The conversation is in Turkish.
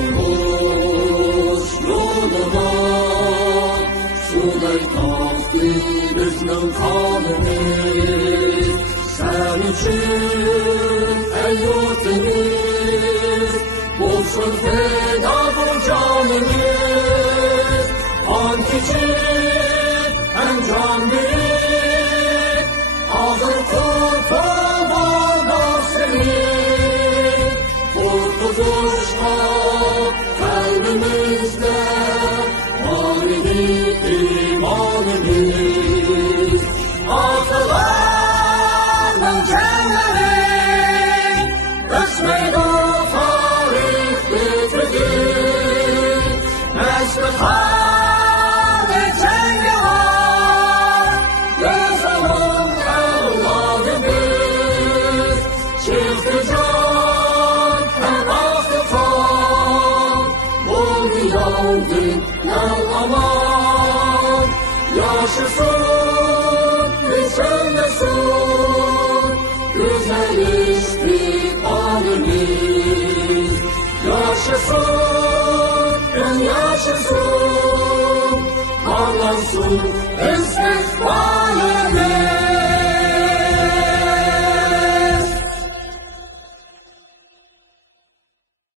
Kurtuluş yoluna şuday kalktı bizning kanımız. Sen için ey yurtimiz olsun feda bu canımız. An küçük hem can büyük ağır kurtulmadan seni. Kurtuluşta kalbimizde var idi imanımız. Atalarının kenleri göçmeydi tarih bitirdi. Nesli hâli cengi var yazalım evladımız. Çıktı can hem aktı kan oldu yangın yal aman. Yaşasın söylesin güzel istikbalimiz. Yaşasın, yaşasın, parlansın